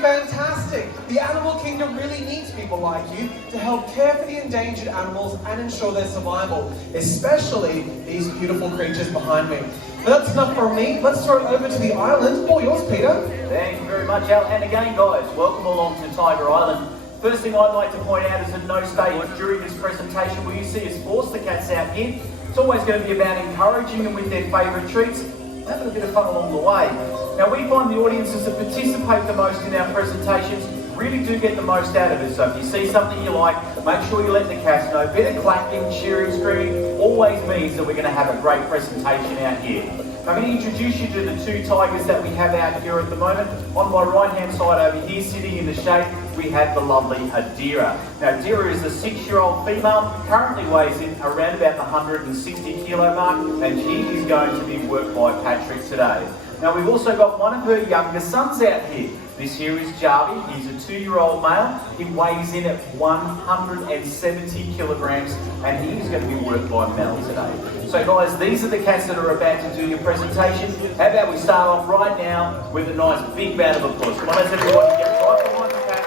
fantastic. The animal kingdom really needs people like you to help care for the endangered animals and ensure their survival, especially these beautiful creatures behind me. But that's enough from me. Let's throw it over to the island. All yours, Peter. Thank you very much, Al. And again, guys, welcome along to Tiger Island. First thing I'd like to point out is at no stage during this presentation will you see us force the cats out here. It's always going to be about encouraging them with their favourite treats, having a bit of fun along the way. Now, we find the audiences that participate the most in our presentations really do get the most out of it. So if you see something you like, make sure you let the cats know. Bit of clapping, cheering, screaming always means that we're going to have a great presentation out here. I'm going to introduce you to the two tigers that we have out here at the moment. On my right hand side over here, sitting in the shade, we have the lovely Adira. Now Adira is a 6-year-old female, currently weighs in around about the 160 kilo mark, and she is going to be worked by Patrick today. Now we've also got one of her younger sons out here. This here is Jarvie. He's a 2-year-old male. He weighs in at 170 kilograms, and he's going to be worked by Mel today. So guys, these are the cats that are about to do your presentation. How about we start off right now with a nice big round of applause. Come on, let's everybody get right behind the cats.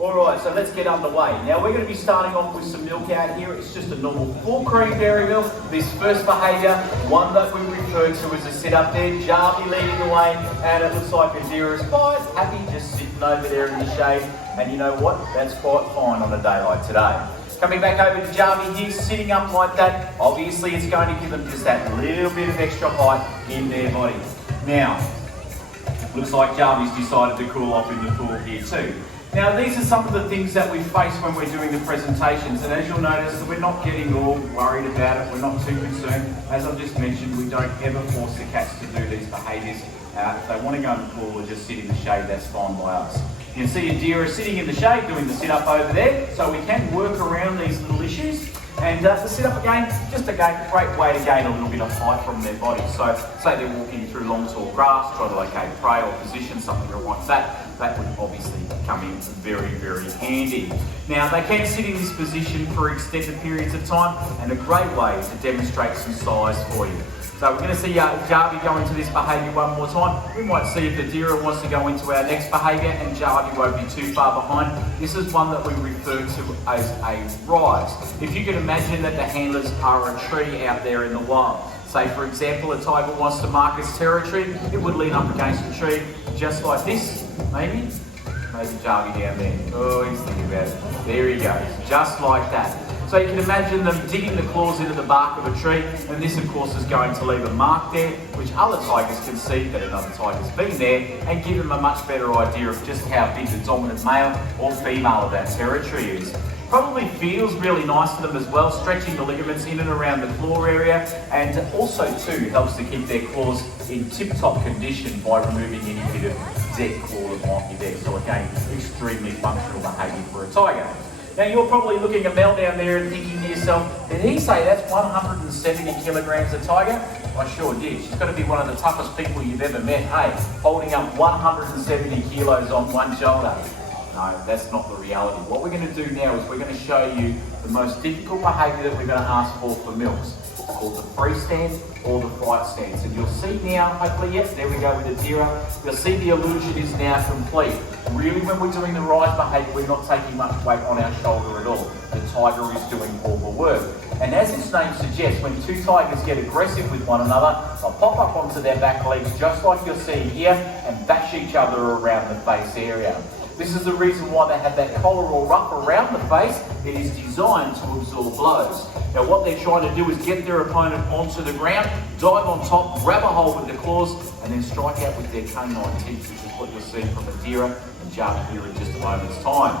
Alright, so let's get underway. Now we're going to be starting off with some milk out here. It's just a normal full cream dairy milk. This first behaviour, one that we refer to as a sit-up there. Jarvie leading the way, and it looks like Adira is quite happy just sitting over there in the shade. And you know what? That's quite fine on a day like today. Coming back over to Jarvie here, sitting up like that. Obviously it's going to give them just that little bit of extra height in their body. Now, looks like Jarvie's decided to cool off in the pool here too. Now these are some of the things that we face when we're doing the presentations, and as you'll notice, we're not getting all worried about it, we're not too concerned. As I've just mentioned, we don't ever force the cats to do these behaviours. If they want to go in the pool or just sit in the shade, that's fine by us. You can see Adira sitting in the shade doing the sit-up over there, so we can work around these little issues. And the sit-up again, just again, great way to gain a little bit of height from their body. So say they're walking through long tall grass, try to locate prey or position something like that. That would obviously come in very, very handy. Now they can sit in this position for extended periods of time, and a great way to demonstrate some size for you. So we're going to see Jarvie go into this behaviour one more time. We might see if Adira wants to go into our next behaviour, and Jarvie won't be too far behind. This is one that we refer to as a rise. If you can imagine that the handlers are a tree out there in the wild. Say for example, a tiger wants to mark its territory, it would lean up against a tree just like this, maybe Jarvie down there. Oh, he's thinking about it. There he goes, just like that. So you can imagine them digging the claws into the bark of a tree, and this of course is going to leave a mark there, which other tigers can see that another tiger's been there, and give them a much better idea of just how big the dominant male or female of that territory is. Probably feels really nice to them as well, stretching the ligaments in and around the claw area, and also too helps to keep their claws in tip-top condition by removing any bit of dead claw that might be there. So again, extremely functional behaviour for a tiger. Now you're probably looking at Mel down there and thinking to yourself, did he say that's 170 kilograms a tiger? I sure did. She's got to be one of the toughest people you've ever met, hey, holding up 170 kilos on one shoulder. No, that's not the reality. What we're going to do now is we're going to show you the most difficult behaviour that we're going to ask for milks. It's called the freestand or the fight stance. And you'll see now, hopefully, yes, there we go with Adira. You'll see the illusion is now complete. Really, when we're doing the rise behaviour, we're not taking much weight on our shoulder at all. The tiger is doing all the work. And as its name suggests, when two tigers get aggressive with one another, they'll pop up onto their back legs, just like you're seeing here, and bash each other around the face area. This is the reason why they have that collar or ruff around the face. It is designed to absorb blows. Now what they're trying to do is get their opponent onto the ground, dive on top, grab a hold with the claws, and then strike out with their canine teeth, which is what you'll see from Adira and Jarvie here in just a moment's time.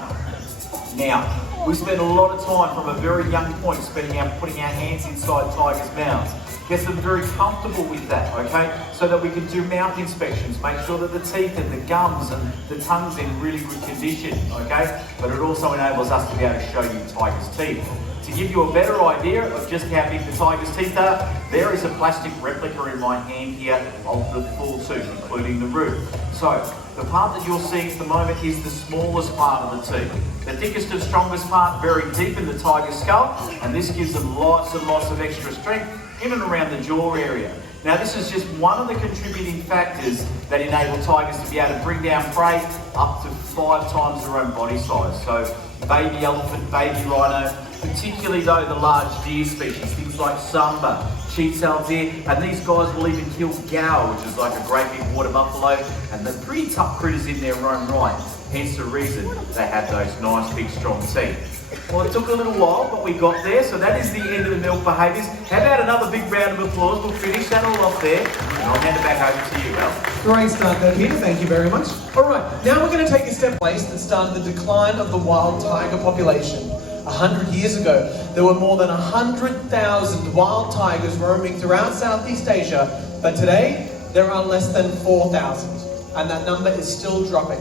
Now, we spend a lot of time from a very young point putting our hands inside tigers' mouths. Get them very comfortable with that, okay? So that we can do mouth inspections, make sure that the teeth and the gums and the tongue's in really good condition, okay? But it also enables us to be able to show you the tiger's teeth. To give you a better idea of just how big the tiger's teeth are, there is a plastic replica in my hand here of the full tooth, including the root. So, the part that you're seeing at the moment is the smallest part of the teeth. The thickest and strongest part very deep in the tiger's skull, and this gives them lots and lots of extra strength in and around the jaw area. Now this is just one of the contributing factors that enable tigers to be able to bring down prey up to 5 times their own body size. So baby elephant, baby rhino, particularly though the large deer species, things like Samba, sheep-tailed deer, and these guys will even kill gaur, which is like a great big water buffalo, and they're pretty tough critters in their own right, hence the reason they have those nice big strong teeth. Well, it took a little while, but we got there, so that is the end of the milk behaviours. How about another big round of applause? We'll finish that all off there, and I'll hand it back over to you, Al. Great start there, Peter. Thank you very much. All right, now we're going to take a step place that started the decline of the wild tiger population. 100 years ago, there were more than 100,000 wild tigers roaming throughout Southeast Asia, but today there are less than 4,000, and that number is still dropping.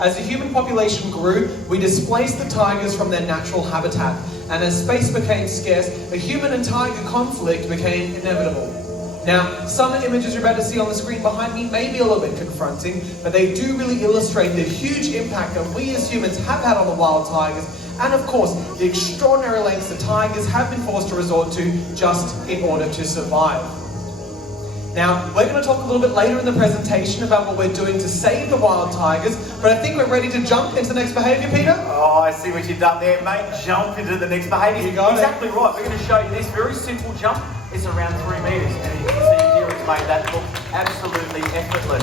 As the human population grew, we displaced the tigers from their natural habitat, and as space became scarce, a human and tiger conflict became inevitable. Now, some images you're about to see on the screen behind me may be a little bit confronting, but they do really illustrate the huge impact that we as humans have had on the wild tigers, and of course, the extraordinary lengths that tigers have been forced to resort to just in order to survive. Now, we're going to talk a little bit later in the presentation about what we're doing to save the wild tigers, but I think we're ready to jump into the next behaviour, Peter? Oh, I see what you've done there, mate. Jump into the next behaviour. You got exactly it. Right. We're going to show you this very simple jump. It's around 3 metres, and you can see here it's made that look absolutely effortless.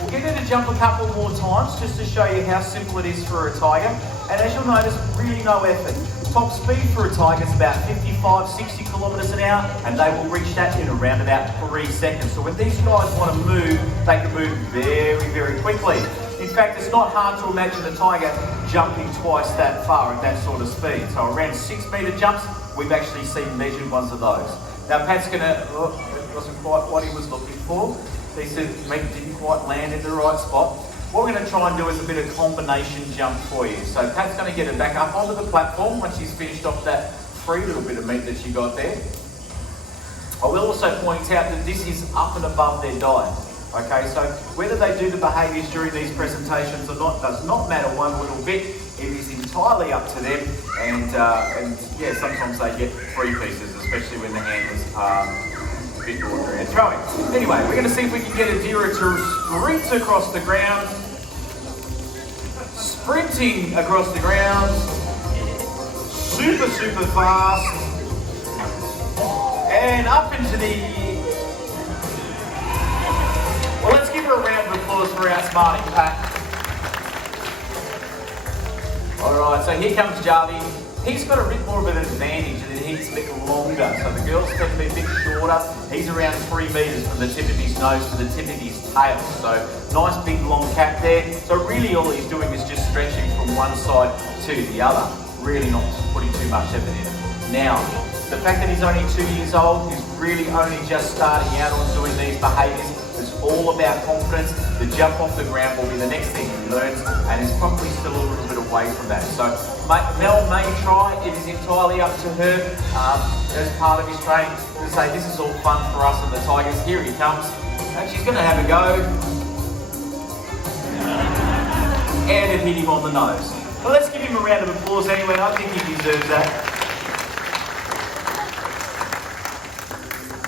We'll get her to jump a couple more times just to show you how simple it is for a tiger. And as you'll notice, really no effort. Top speed for a tiger is about 55, 60 kilometres an hour, and they will reach that in around about 3 seconds. So when these guys want to move, they can move very, very quickly. In fact, it's not hard to imagine a tiger jumping twice that far at that sort of speed. So around 6 metre jumps, we've actually seen measured ones of those. Now Pat's going to, it wasn't quite what he was looking for. He said meat didn't quite land in the right spot. What we're going to try and do is a bit of combination jump for you. So Pat's going to get her back up onto the platform once she's finished off that free little bit of meat that she got there. I will also point out that this is up and above their diet. Okay, so whether they do the behaviours during these presentations or not does not matter one little bit. It is entirely up to them, and yeah, sometimes they get 3 pieces, especially when the handlers are a bit ordinary at throwing. Anyway, we're going to see if we can get a deer to sprint across the ground. Sprinting across the ground. Super, super fast. And up into the... Well, let's give her a round of applause for outsmarting Pat. Alright, so here comes Jarvie. He's got a bit more of an advantage and he's a bit longer. So the girls tend to be a bit shorter. He's around 3 metres from the tip of his nose to the tip of his tail. So nice big long cap there. So really all he's doing is just stretching from one side to the other. Really not putting too much effort in it. Now, the fact that he's only 2 years old, he's really only just starting out on doing these behaviours. It's all about confidence. The jump off the ground will be the next thing he learns, and he's probably still a little bit away from that. So Mel may try, it is entirely up to her as part of his training to say this is all fun for us and the Tigers. Here he comes, and she's going to have a go. And it hit him on the nose. Well, let's give him a round of applause anyway. I think he deserves that.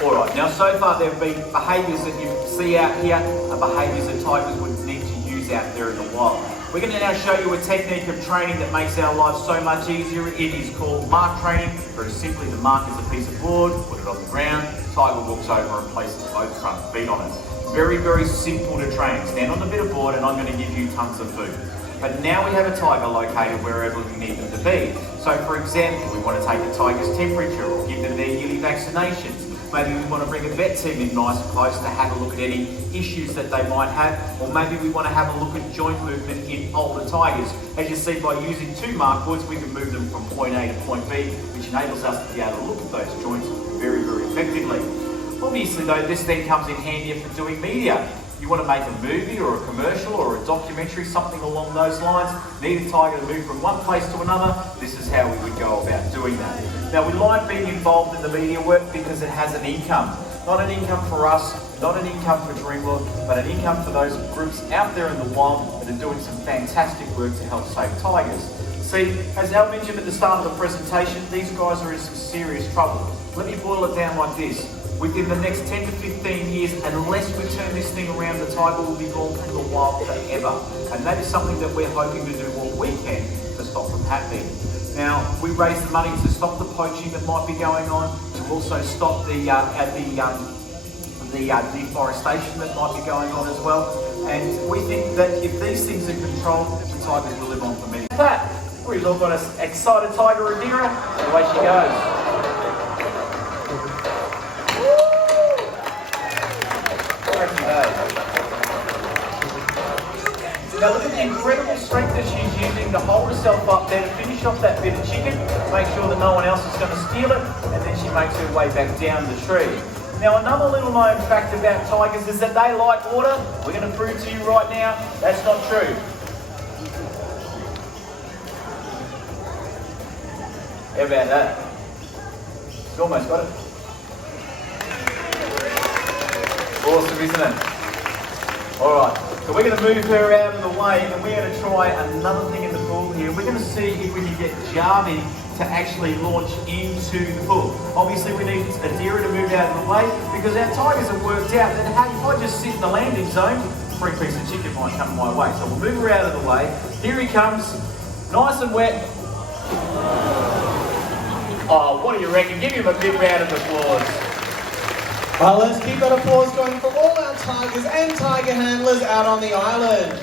Alright, now so far there have been behaviours that you see out here are behaviours that tigers would need to use out there in the wild. We're going to now show you a technique of training that makes our lives so much easier. It is called mark training. Very simply, the mark is a piece of board, put it on the ground, tiger walks over and places both front feet on it. Very, very simple to train. Stand on the bit of board and I'm going to give you tons of food. But now we have a tiger located wherever we need them to be. So for example, we want to take the tiger's temperature or give them their yearly vaccinations. Maybe we want to bring a vet team in nice and close to have a look at any issues that they might have, or maybe we want to have a look at joint movement in older tigers. As you see, by using 2 mark boards, we can move them from point A to point B, which enables us to be able to look at those joints very, very effectively. Obviously though, this then comes in handy for doing media. You want to make a movie or a commercial or a documentary, something along those lines, need a tiger to move from one place to another, this is how we would go about doing that. Now we like being involved in the media work because it has an income. Not an income for us, not an income for Dreamworld, but an income for those groups out there in the wild that are doing some fantastic work to help save tigers. See, as Al mentioned at the start of the presentation, these guys are in some serious trouble. Let me boil it down like this. within the next 10 to 15 years, unless we turn this thing around, the tiger will be gone from the wild forever. And that is something that we're hoping to do what we can to stop from happening. Now, we raise the money to stop the poaching that might be going on, to also stop the deforestation that might be going on as well. And we think that if these things are controlled, the tigers will live on for many. That, we've all got an excited tiger Rhaenyra, and away she goes. Now look at the incredible strength that she's using to hold herself up there to finish off that bit of chicken, make sure that no one else is going to steal it, and then she makes her way back down the tree. Now another little known fact about tigers is that they like water. We're going to prove to you right now, that's not true. How about that? You almost got it. Awesome, isn't it? Alright, so we're going to move her out of the way and we're going to try another thing in the pool here. We're going to see if we can get Jarvie to actually launch into the pool. Obviously we need Adira to move out of the way because our tigers have worked out that hey, if I just sit in the landing zone, free piece of chicken might come my way. So we'll move her out of the way. Here he comes, nice and wet. Oh, what do you reckon? Give him a big round of applause. Well, let's keep that applause going for all our tigers and tiger handlers out on the island.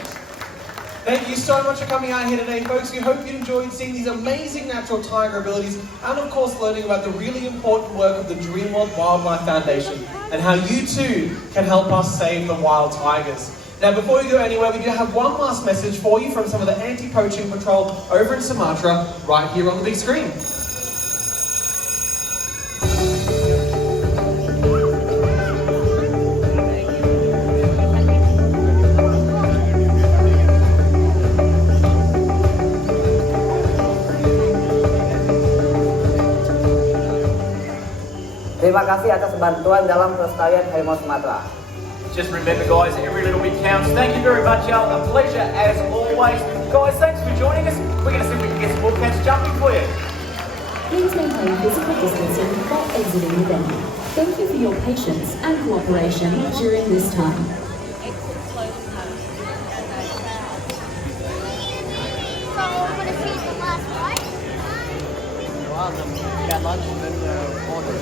Thank you so much for coming out here today, folks. We hope you enjoyed seeing these amazing natural tiger abilities and, of course, learning about the really important work of the Dreamworld Wildlife Foundation and how you too can help us save the wild tigers. Now, before we go anywhere, we do have one last message for you from some of the anti-poaching patrol over in Sumatra right here on the big screen. Terima kasih atas bantuan dalam pelestarian harimau Sumatera. Just remember guys, every little bit counts. Thank you very much, Al. A pleasure as always. Guys, thanks for joining us. We're going to see if we can get some more cats jumping for you. Please maintain physical distancing while exiting the venue. Thank you for your patience and cooperation during this time. So we're going to see the last one. Well, we got lunch and then order.